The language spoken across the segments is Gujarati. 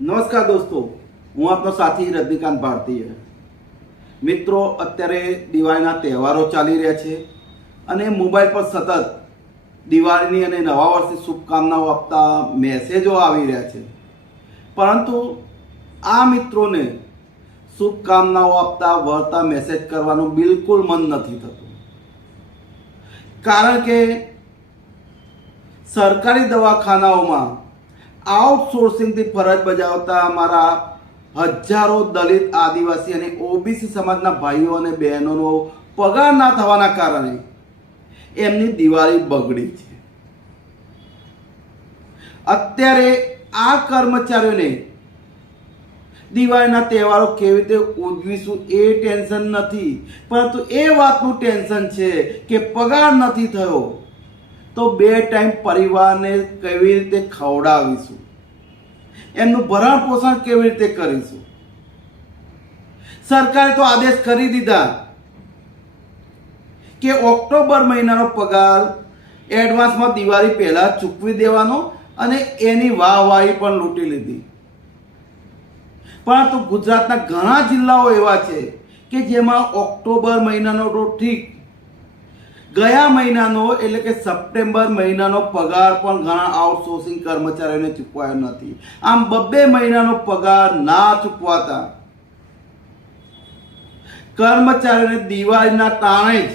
નમસ્કાર દોસ્તો, હું આપનો સાથી રજનીકાંત ભારતીય. મિત્રો, અત્યારે દિવાળીના તહેવારો ચાલી રહ્યા છે અને મોબાઈલ પર સતત દિવાળીની અને નવા વર્ષની શુભકામનાઓ આપતા મેસેજો આવી રહ્યા છે. પરંતુ આ મિત્રોને શુભકામનાઓ આપતા વળતા મેસેજ કરવાનું બિલકુલ મન નથી થતું. કારણ કે સરકારી દવાખાનાઓમાં આઉટસોર્સિંગથી ફરજ બજાવતા અમારા હજારો દલિત આદિવાસી અને ઓબીસી સમાજના ભાઈઓ અને બહેનોનો પગાર ના થવાના કારણે એમની દિવાળી બગડી છે. અત્યારે આ કર્મચારીઓને દિવાળીના તહેવારો કેવી રીતે ઉજવીશું એ ટેન્શન નથી. પરંતુ એ વાતનું ટેન્શન છે કે પગાર નથી થયો. તો બે ટાઈમ પરિવારને કેવી રીતે ખવડાવીશું? એમનું ભરણ પોષણ કેવી રીતે કરીશું? સરકારે તો આદેશ કરી દીધા કે ઓક્ટોબર મહિનાનો પગાર એડવાન્સમાં દિવાળી પહેલા ચૂકવી દેવાનો અને એની વાહવાહી પણ લૂંટી લીધી. પરંતુ ગુજરાતના ઘણા જિલ્લાઓ એવા છે કે જેમાં ઓક્ટોબર મહિનાનો તો ઠીક ગયા મહિનાનો, એટલે કે સપ્ટેમ્બર મહિનાનો પગાર પણ ઘણા આઉટસોર્સિંગ કર્મચારીઓને ચૂકવાયો નથી. આમ બબ્બે મહિનાનો પગાર ના ચૂકવાતા કર્મચારીઓને દિવાળીના તાણે જ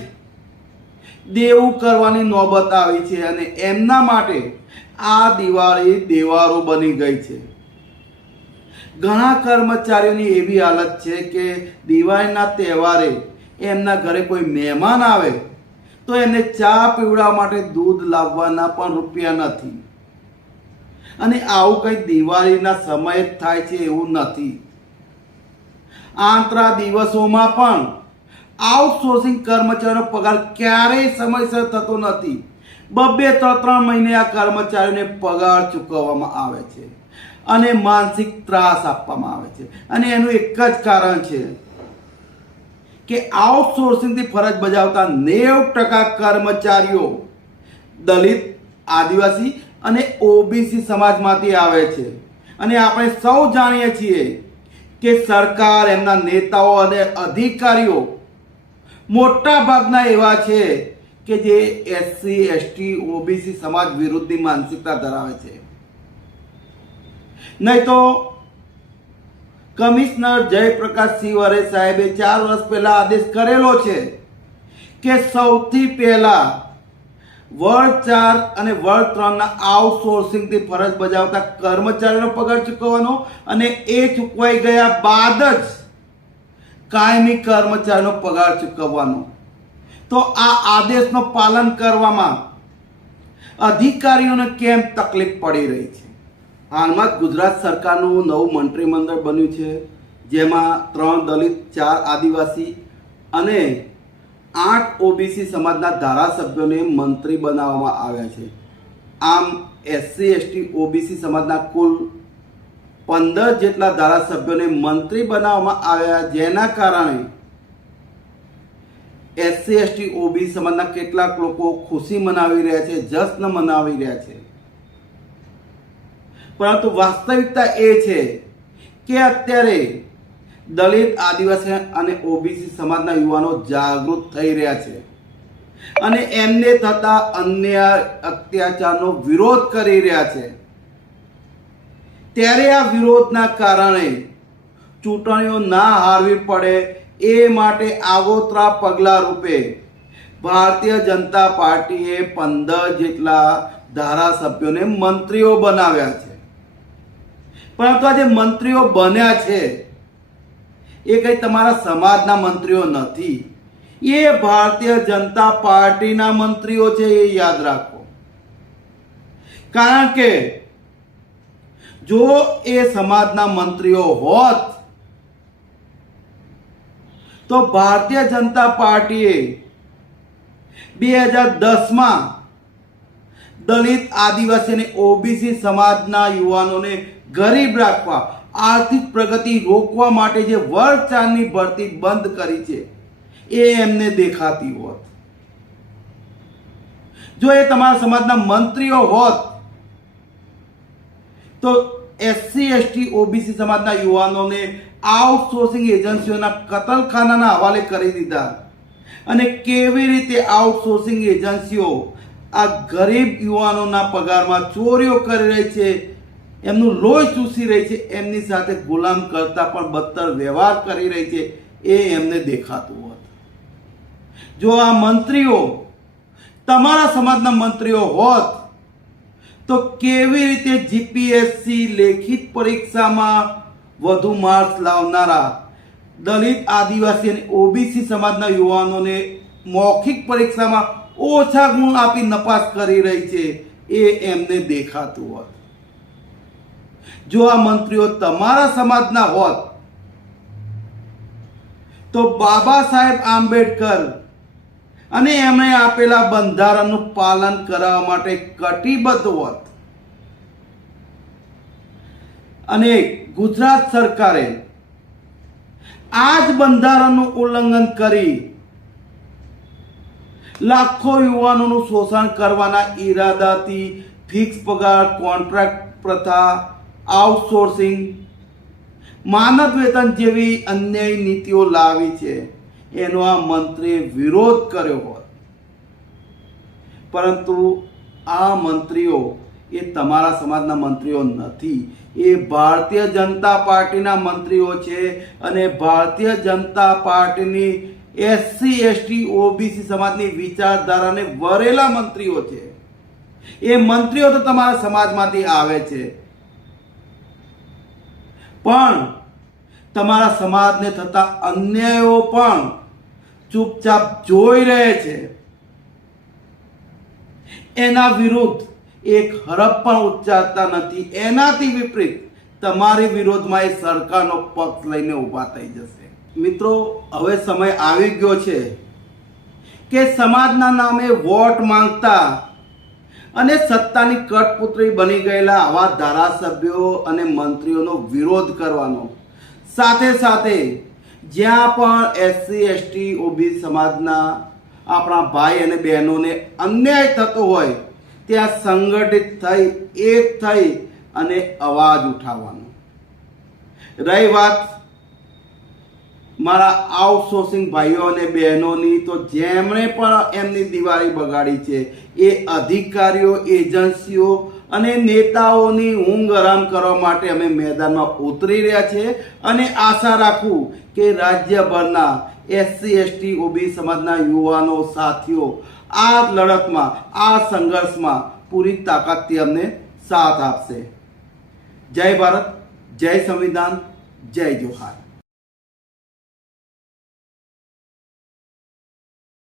દેવું કરવાની નોબત આવી છે અને એમના માટે આ દિવાળી દેવારો બની ગઈ છે. ઘણા કર્મચારીઓની એવી હાલત છે કે દિવાળીના તહેવારે એમના ઘરે કોઈ મહેમાન આવે તો એને ચા પીવડાવવા માટે દૂધ લાવવાના પણ રૂપિયા નથી. અને આવું કંઈ દિવાળીના સમયે જ થાય છે એવું નથી. આંતરા દિવસોમાં પણ આઉટસોર્સિંગ કર્મચારીનો પગાર ક્યારેય સમયસર થતો નથી. બબે ત્રણ ત્રણ મહિને આ કર્મચારીઓને પગાર ચૂકવવામાં આવે છે. અને માનસિક ત્રાસ આપવામાં આવે છે. અને એનું એક જ કારણ છે કે આઉટસોર્સિંગથી ફરજ બજાવતા નેવ ટકા કર્મચારીઓ દલિત, આદિવાસી અને ઓબીસી સમાજમાંથી આવે છે. અને આપણે સૌ જાણીએ છીએ કે સરકાર એમના નેતાઓ અને અધિકારીઓ મોટા ભાગના એવા છે કે જે એસસી એસટી ઓબીસી સમાજ વિરુદ્ધની માનસિકતા ધરાવે છે. નહીં તો કમિશનર જયપ્રકાશ સિંહ સાહેબે ચાર વર્ષ પહેલા આદેશ કરેલો છે કે સૌથી પહેલા વર્ડ ચાર અને વર્ડ ત્રણના આઉટસોર્સિંગથી ફરજ બજાવતા કર્મચારીનો પગાર ચૂકવવાનો અને એ ચૂકવાઈ ગયા બાદ જ કાયમી કર્મચારીનો પગાર ચૂકવવાનો. તો આ આદેશનો પાલન કરવામાં અધિકારીઓને કેમ તકલીફ પડી રહી છે? હાલમાં જ ગુજરાત સરકારનું નવું મંત્રીમંડળ બન્યું છે, જેમાં ત્રણ દલિત, ચાર આદિવાસી અને આઠ ઓબીસી સમાજના ધારાસભ્યોને મંત્રી બનાવવામાં આવ્યા છે. આમ એસસી, એસટી, ઓબીસી સમાજના કુલ પંદર જેટલા ધારાસભ્યોને મંત્રી બનાવવામાં આવ્યા, જેના કારણે એસસી, એસટી, ઓબીસી સમાજના કેટલાક લોકો ખુશી મનાવી રહ્યા છે, જશ્ન મનાવી રહ્યા છે. પરંતુ વાસ્તવિકતા એ છે કે અત્યારે દલિત આદિવાસી અને ઓબીસી સમાજના યુવાનો જાગૃત થઈ રહ્યા છે અને એમને થતા અન્ય અત્યાચારનો વિરોધ કરી રહ્યા છે. ત્યારે આ વિરોધના કારણે ચૂંટણીઓ ના હારવી પડે એ માટે આગોતરા પગલાં રૂપે ભારતીય જનતા પાર્ટીએ પંદર જેટલા ધારાસભ્યોને મંત્રીઓ બનાવ્યા છે. પરંતુ આ જે મંત્રીઓ બન્યા છે. એ કઈ તમારા સમાજના મંત્રીઓ નથી. એ ભારતીય જનતા પાર્ટીના મંત્રીઓ છે, એ યાદ રાખો. કારણ કે જો એ સમાજના મંત્રીઓ હોત, તો ભારતીય જનતા પાર્ટીએ બે હજાર દસમાં દલિત આદિવાસી અને ઓબીસી સમાજના યુવાનોને ગરીબ રાખવા, આર્થિક પ્રગતિ રોકવા માટે જે વર્ષચારની ભરતી બંધ કરી છે, એ એમને દેખાતી હોત. જો એ તમારા સમાજના મંત્રીઓ હોત, તો એસસી, એસટી, ઓબીસી સમાજના યુવાનોને આઉટસોર્સિંગ એજન્સીઓના કતલખાનાના હવાલે કરી દીધા. અને કેવી રીતે આઉટસોર્સિંગ એજન્સીઓ આ ગરીબ યુવાનોના પગારમાં ચોરીઓ કરી રહી છે એમનું લોહી ચૂસી રહી છે, એમની સાથે ગુલામ કરતા પણ બદતર વ્યવહાર કરી રહી છે, એ એમને દેખાતું હોત. જો આ મંત્રીઓ, તમારા સમાજના મંત્રીઓ હોત, તો કેવી રીતે જીપીએસસી લેખિત પરીક્ષામાં વધુ માર્ક્સ લાવનારા દલિત, આદિવાસી અને ઓબીસી સમાજના યુવાનોને મૌખિક પરીક્ષામાં ઓછા ગુણ આપી નપાસ કરી રહી છે, એ એમને દેખાતું હોત. જો આ મંત્રીઓ તમારા સમાજના હોત, તો બાબા સાહેબ આંબેડકર અને એમણે આપેલા બંધારણનું પાલન કરવા માટે કટિબદ્ધ હોત. અને ગુજરાત સરકારે આ જ બંધારણનું ઉલ્લંઘન કરી લાખો યુવાનોનું શોષણ કરવાના ઈરાદાથી ફિક્સ પગાર, કોન્ટ્રાક્ટ પ્રથા આઉટસોર્સિંગ માનવ વેતન જેવી અન્યાય નીતિઓ લાવી છે, એનો આ મંત્રીએ વિરોધ કર્યો હોત. પરંતુ આ મંત્રીઓ એ તમારા સમાજના મંત્રીઓ નથી. એ ભારતીય જનતા પાર્ટીના મંત્રીઓ છે અને ભારતીય જનતા પાર્ટીની એસસી, એસટી, ઓબીસી સમાજની વિચારધારાને વરેલા મંત્રીઓ છે. એ મંત્રીઓ તો તમારા સમાજમાંથી આવે છે. પણ તમારા સમાજને થતા અન્યાયો પણ ચૂપચાપ જોઈ રહે છે. એના વિરુદ્ધ એક હરફ પણ ઉચ્ચારતા નથી. એનાથી વિપરીત તમારી વિરોધમાં એ સરકારનો પક્ષ લઈને ઊભા થઈ જશે. મિત્રો, હવે સમય આવી ગયો છે કે સમાજના નામે વોટ માંગતા અને સત્તાની કઠપુતળી બની ગયેલા આવા ધારાસભ્યો અને મંત્રીઓનો વિરોધ કરવાનો. સાથે સાથે જ્યાં પણ એસસી એસટી ઓબી સમાજના આપણા ભાઈ અને બહેનોને અન્યાય થતો હોય, ત્યાં સંગઠિત થઈ, એક થઈ અને અવાજ ઉઠાવવાનો. રહી વાત મારા આઉટસોર્સિંગ ભાઈઓ અને બહેનોની તો જેમણે પણ એમની દિવાળી બગાડી છે, એ અધિકારીઓ, એજન્સીઓ અને નેતાઓની ઊંઘ આરામ કરવા માટે અમે મેદાનમાં ઉતરી રહ્યા છે અને આશા રાખું કે રાજ્યભરના એસસી, એસટી, ઓબી સમાજના યુવાનો, સાથીઓ આ લડતમાં, આ સંઘર્ષમાં પૂરી તાકાતથી અમને સાથ આપશે. જય ભારત, જય સંવિધાન, જય જોહાર.